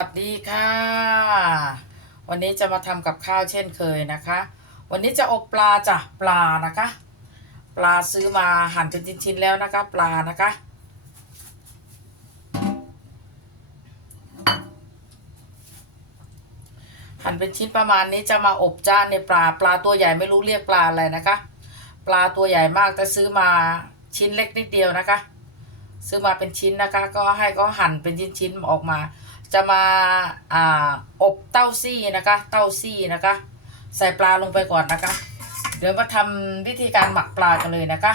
สวัสดีค่ะ วันนี้จะมาทำกับข้าวเช่นเคยนะคะ วันนี้จะอบปลาจ้ะปลานะคะ ปลาซื้อมาหั่นเป็นชิ้นๆแล้วนะคะ ปลานะคะ หั่นเป็นชิ้นประมาณนี้จะมาอบจ้านในปลาปลาตัวใหญ่ไม่รู้เรียกปลาอะไรนะคะ ปลาตัวใหญ่มากแต่ซื้อมาชิ้นเล็กนิดเดียวนะคะ ซื้อมาเป็นชิ้นนะคะ ก็ให้ก็หั่นเป็นชิ้นๆออกมา จะมาอ่าอบเต้าซี่นะคะ เต้าซี่นะคะ ใส่ปลาลงไปก่อนนะคะ เดี๋ยวมาทำวิธีการหมักปลากันเลยนะคะ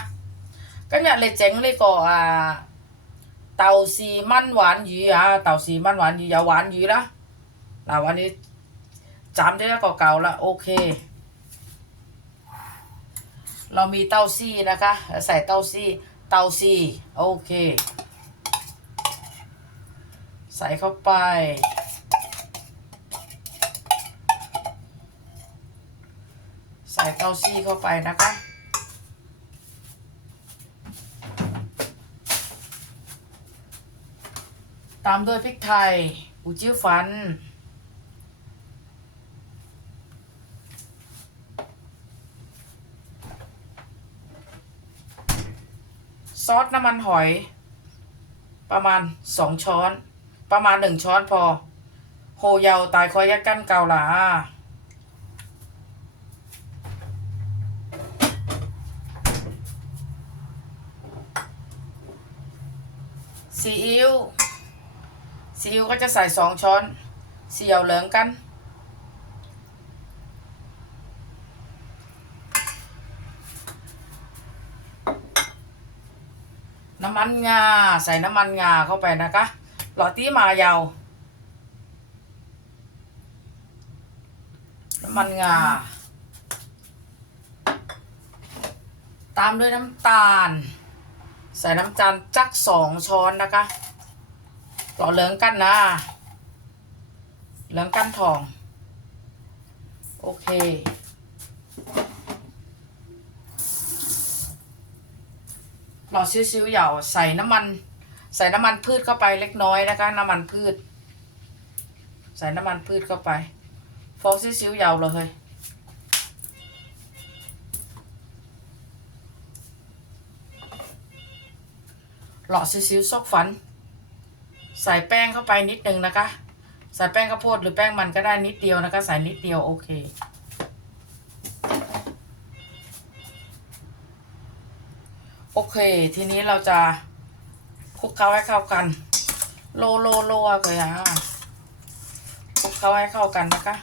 ก็เนี่ยเลยเจ๋งเลยก็อ่าเต้าซีมันหวานยีอะเต้าซีมันหวานยีอย่าหวานยีละเราวันนี้จำได้แล้วก็เก่าละโอเค เรามีเต้าซี่นะคะ ใส่เต้าซี่ เต้าซี่ โอเค ส่เข้าไป ใส่เต้าซี่เข้าไปนะคะตามด้วยพริกไทย อูจิ้วฟัน ซอสน้ำมันหอย ประมาณสองช้อน ประมาณหนึ่งช้อนพอ โฮเยาตายคอยยักกั้นเกาหลาซีอิ๊วซีอิ๊วก็จะใส่สองช้อนเสี่ยวเหลืองกัน น้ำมันงา ใส่น้ำมันงาเข้าไปนะคะ หลอดตีมายาวน้ำมันงา ตามด้วยน้ำตาล ใส่น้ำตาลจักสองช้อนนะคะหล่อเหลืองกันนะ เหลืองกันทอง โอเค หล่อซิ้วๆเหยาใส่น้ำมัน ใส่น้ำมันพืชเข้าไปเล็กน้อยนะคะ น้ำมันพืช ใส่น้ำมันพืชเข้าไปฟองซิ้วยาวเลยหล่อซิ้วซอกฟัน ใส่แป้งเข้าไปนิดนึงนะคะ ใส่แป้งข้าวโพดหรือแป้งมันก็ได้นิดเดียวนะคะ ใส่นิดเดียวโอเคโอเค ทีนี้เราจะ ลุกเคล้าให้เข้ากัน โลโลโลอะเลยฮะคลุกเคล้าให้เข้ากันนะคะ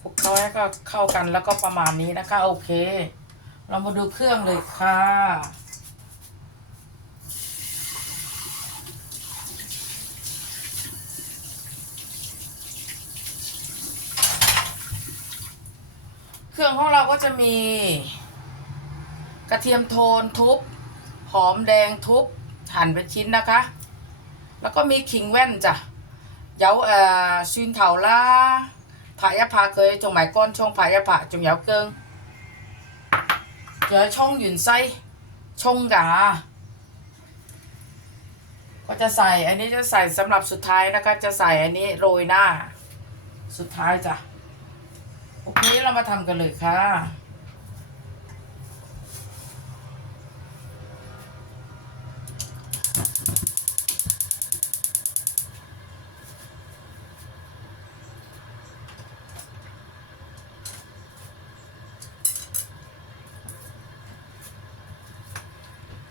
คลุกเคล้าให้ก็เข้ากันแล้วก็ประมาณนี้นะคะ โอเค เรามาดูเครื่องเลยค่ะ เครื่องของเราก็จะมี กระเทียมโทนทุบ หอมแดงทุบ หั่นเป็นชิ้นนะคะ แล้วก็มีขิงแว่นจ้ะ dấu à, xuyên thầu là phải áp hạ cười trong mày con trong phải áp hạ trong dấu cơn giờ trong yun say ชงา ก็จะใส่อันนี้จะใส่สำหรับสุดท้ายนะคะ จะใส่อันนี้โรยหน้า สุดท้ายจ้ะโอเคเรามาทำกันเลยค่ะ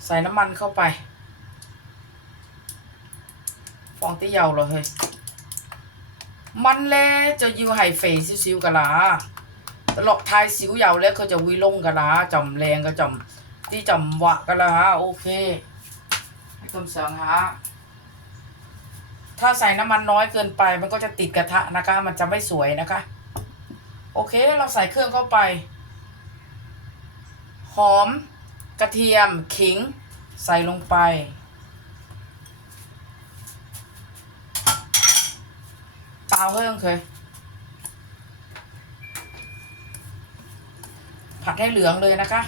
ใส่น้ำมันเข้าไป ฟองที่เยาวเลยเฮ้ย มันแลจะยู่ไห่เฟยซิวๆกันละตลอกทายสิวยาวแล้วเขาจะวิลงกันละจำแรงก็จำที่จำวะกันละโอเคให้คำเสียงฮะถ้าใส่น้ำมันน้อยเกินไป มันก็จะติดกระทะนะคะ มันจะไม่สวยนะคะ โอเคเราใส่เครื่องเข้าไป หอม ระเทียมขิงใส่ลงไป เปล่าเพิ่มเคย ผัดให้เหลืองเลยนะคะ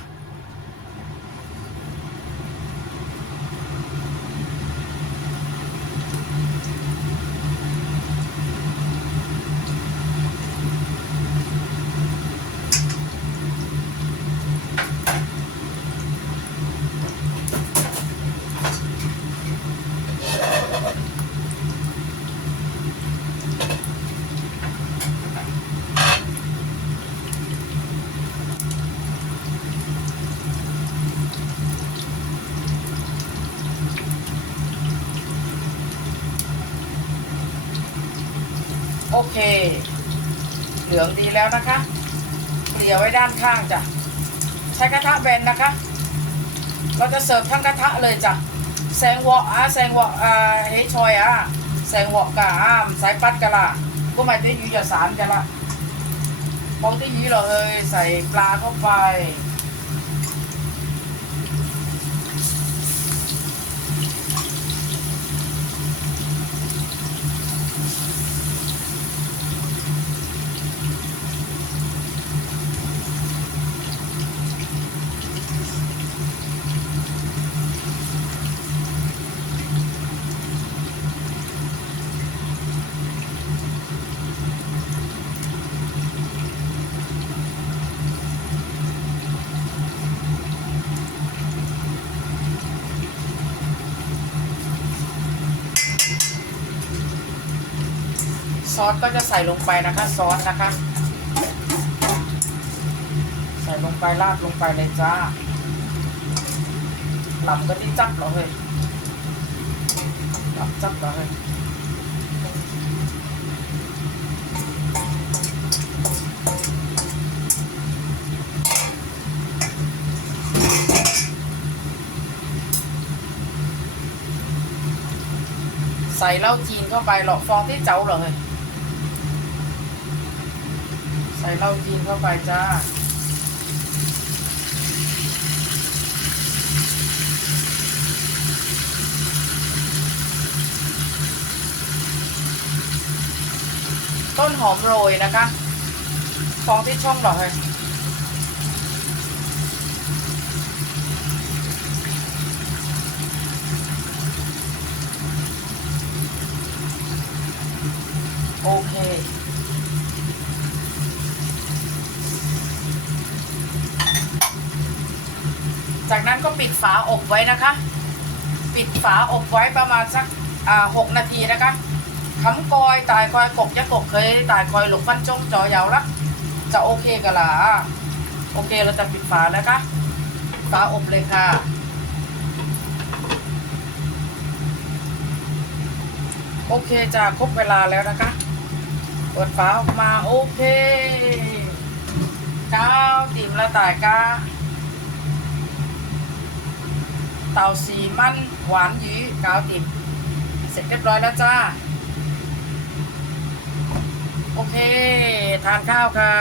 โอเค เหลืองดีแล้วนะคะเกลี่ยไว้ด้านข้างจ้ะ ใช้กระทะแบนนะคะ เราจะเสิร์ฟทั้งกระทะเลยจ้ะแซงวอกอะแซงวอกอ่าเฮชอยอะแซงวอกกะอ่ามสายปัดกะละก็หมายถึงอยู่จะสารกะละพองที่ยีเราเอ้ยใส่ปลาเข้าไป ซอสก็จะใส่ลงไปนะคะซอสนะคะ ใส่ลงไปราดลงไปเลยจ้าหลำก็ที่จับเรอเฮ้ยหลำจับเรอเฮ้ยใส่เหล้าจีนเข้าไปหรอกฟองที่เจ้าเหรอเฮ้ย ใส่เหล้าจีนเข้าไปจ้าต้นหอมโรยนะคะฟองที่ช่องหรอเฮ้ยโอเค จากนั้นก็ปิดฝาอบไว้นะคะ ปิดฝาอบไว้ประมาณสักหกนาทีนะคะคำกอยตายคอยกกยะกกเคยตายคอยหลกฟันจงจอยาวละจะโอเคกันละโอเคเราจะปิดฝาแล้วคะฝาอบเลยค่ะ โอเคจะครบเวลาแล้วนะคะเปิดฝาออกมาโอเคก้าวติ่มแล้วตายก้า เต่าสีมันหวานหยีก้าวติด เสร็จเรียบร้อยแล้วจ้า โอเค ทานข้าวค่ะ